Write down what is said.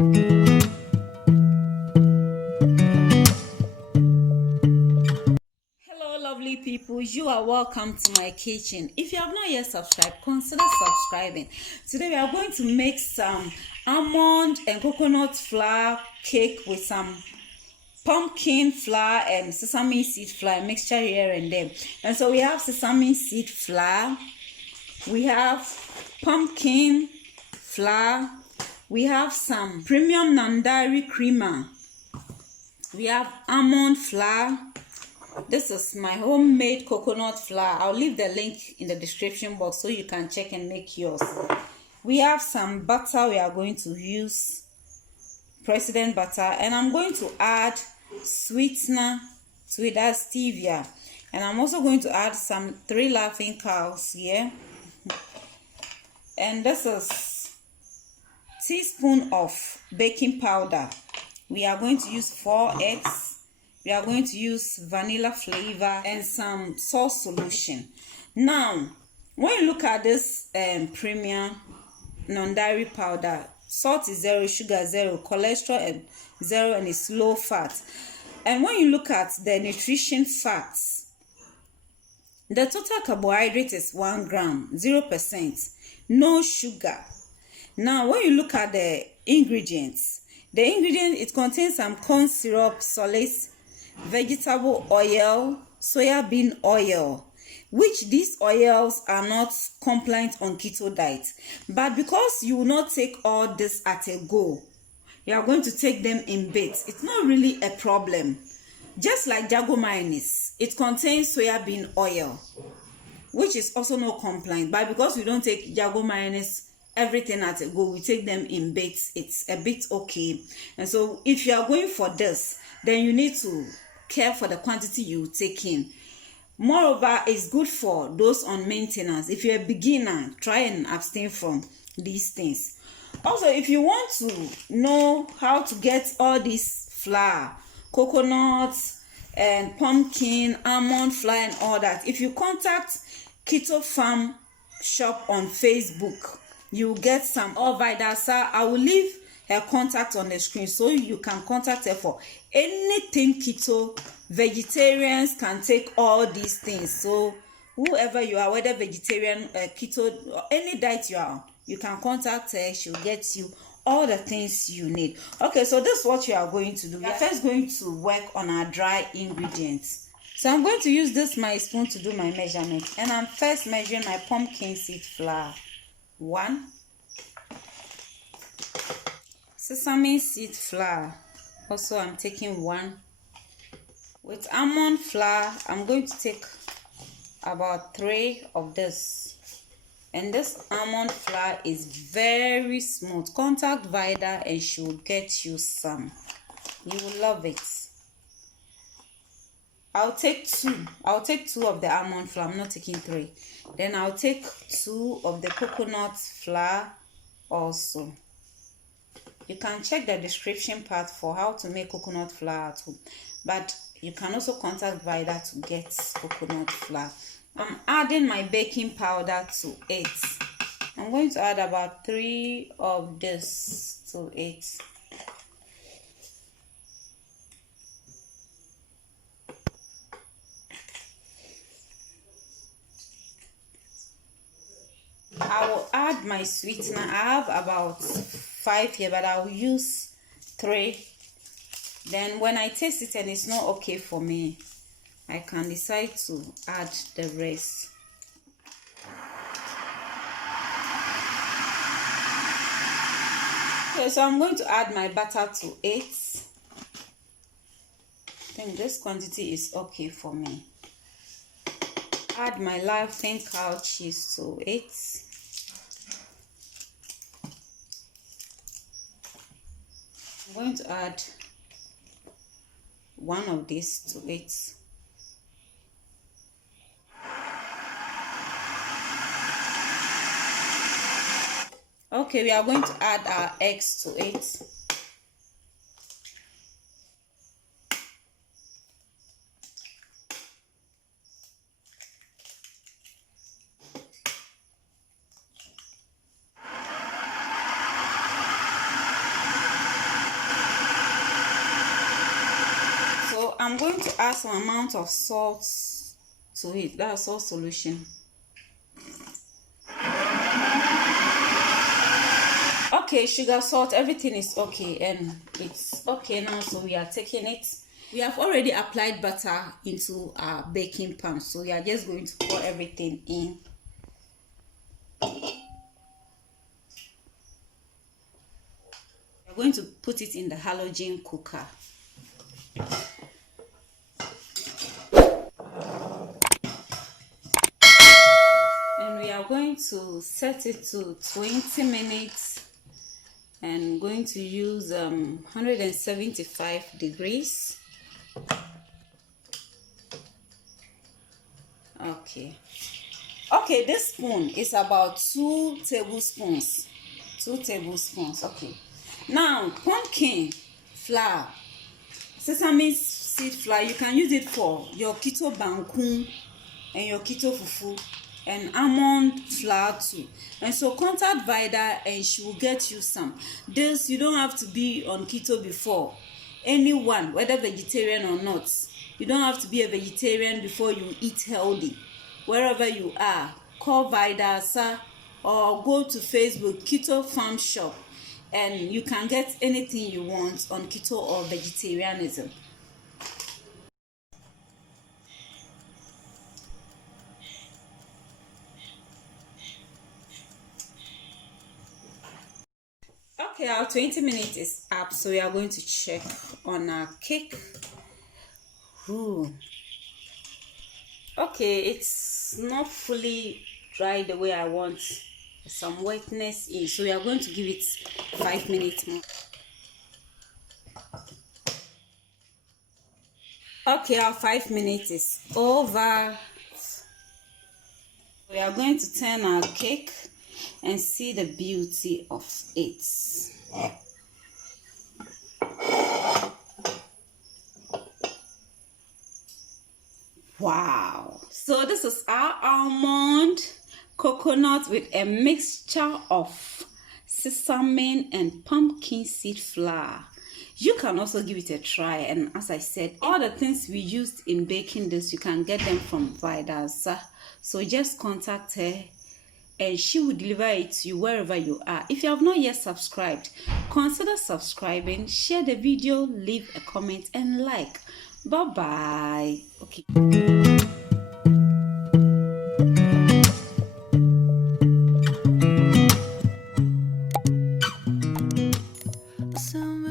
Hello lovely people, you are welcome to my kitchen. If you have not yet subscribed, consider subscribing. Today we are going to make some almond and coconut flour cake with some pumpkin flour and sesame seed flour mixture here and there. And so we have sesame seed flour, we have pumpkin flour, we have some premium non-dairy creamer, we have almond flour. This is my homemade coconut flour. I'll leave the link in the description box so you can check and make yours. We have some butter. We are going to use President butter, and I'm going to add sweetener to it, as stevia, and I'm also going to add some 3 laughing cows here, and this is teaspoon of baking powder. We are going to use 4 eggs. We are going to use vanilla flavor and some salt solution. Now, when you look at this premium non-dairy powder, salt is 0, sugar 0, cholesterol and 0, and it's low fat. And when you look at the nutrition facts, the total carbohydrate is 1 gram, 0%, no sugar. Now, when you look at the ingredients, it contains some corn syrup, solace, vegetable oil, soya bean oil, which these oils are not compliant on keto diet. But because you will not take all this at a go, you are going to take them in bits. It's not really a problem. Just like jago mayonnaise, it contains soya bean oil, which is also not compliant. But because we don't take jago mayonnaise everything at a go, we take them in bits, it's a bit okay. And so if you are going for this, then you need to care for the quantity you take in. Moreover, it's good for those on maintenance. If you're a beginner, try and abstain from these things. Also, if you want to know how to get all this flour, coconuts and pumpkin, almond flour and all that, if you contact Keto Farm Shop on Facebook, you get some. Or vice versa, I will leave her contact on the screen so you can contact her for anything keto. Vegetarians can take all these things. So whoever you are, whether vegetarian, keto, or any diet you are on, you can contact her. She'll get you all the things you need. Okay, so this is what you are going to do. We are first going to work on our dry ingredients. So I'm going to use this my spoon to do my measurement, and I'm first measuring my pumpkin seed flour. 1. Sesame seed flour, also I'm taking 1. With almond flour, I'm going to take about 3 of this. And this almond flour is very smooth. Contact Vida and she will get you some. You will love it. I'll take 2. I'll take 2 of the almond flour. I'm not taking 3. Then I'll take 2 of the coconut flour also. You can check the description part for how to make coconut flour too. But you can also contact Vida to get coconut flour. I'm adding my baking powder to it. I'm going to add about 3 of this to it. I will add my sweetener. I have about 5 here, but I will use 3. Then when I taste it and it's not okay for me, I can decide to add the rest. Okay, so I'm going to add my butter to it. I think this quantity is okay for me. Add my laughing cow cheese to it. I'm going to add 1 of these to it. Okay, we are going to add our eggs to it. I'm going to add some amount of salt to it. That's salt solution. Okay, sugar, salt, everything is okay, and it's okay now. So we are taking it. We have already applied butter into our baking pan, so we are just going to pour everything in. We're going to put it in the halogen cooker. And we are going to set it to 20 minutes and going to use 175 degrees. Okay, this spoon is about 2 tablespoons. 2 tablespoons. Okay, now pumpkin flour, sesame seed flour, you can use it for your keto bankun and your keto fufu, and almond flour too. And so contact Vida and she will get you some. This, you don't have to be on keto before. Anyone, whether vegetarian or not, you don't have to be a vegetarian before you eat healthy. Wherever you are, call Vida, sir, or go to Facebook Keto Farm Shop, and you can get anything you want on keto or vegetarianism. Okay, our 20 minutes is up, so we are going to check on our cake. Ooh. Okay, it's not fully dry the way I want. There's some wetness in, so we are going to give it 5 minutes more. Okay, our 5 minutes is over. We are going to turn our cake and see the beauty of it. Wow. So this is our almond coconut with a mixture of sesame and pumpkin seed flour. You can also give it a try, and as I said, all the things we used in baking this, you can get them from Vida's. So just contact her and she will deliver it to you wherever you are. If you have not yet subscribed, consider subscribing, share the video, leave a comment and like. Bye bye. Okay. Some